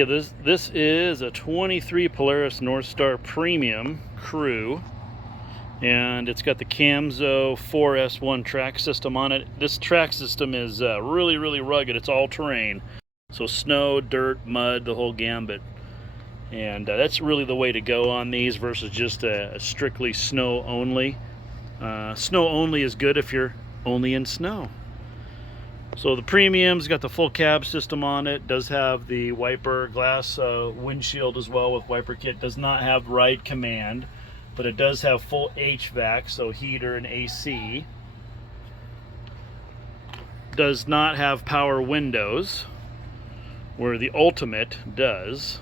Okay, this is a 23 Polaris NorthStar Premium Crew, and it's got the Camso 4S1 track system on it. This track system is really rugged. It's all terrain, so snow, dirt, mud, the whole gambit. And that's really the way to go on these versus just a strictly snow only. Snow only is good if you're only in snow. So the Premium's got the full cab system on it. Does have the wiper glass windshield as well with wiper kit. Does not have ride command, but it does have full HVAC, so heater and AC. Does not have power windows, where the Ultimate does.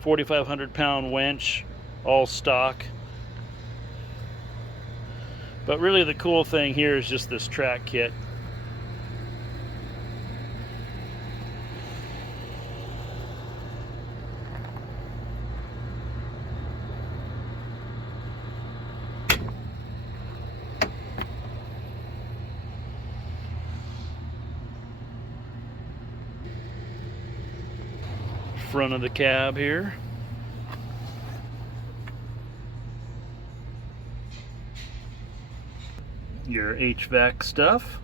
4,500 pound winch, all stock. But really the cool thing here is just this track kit. Front of the cab here. Your HVAC stuff.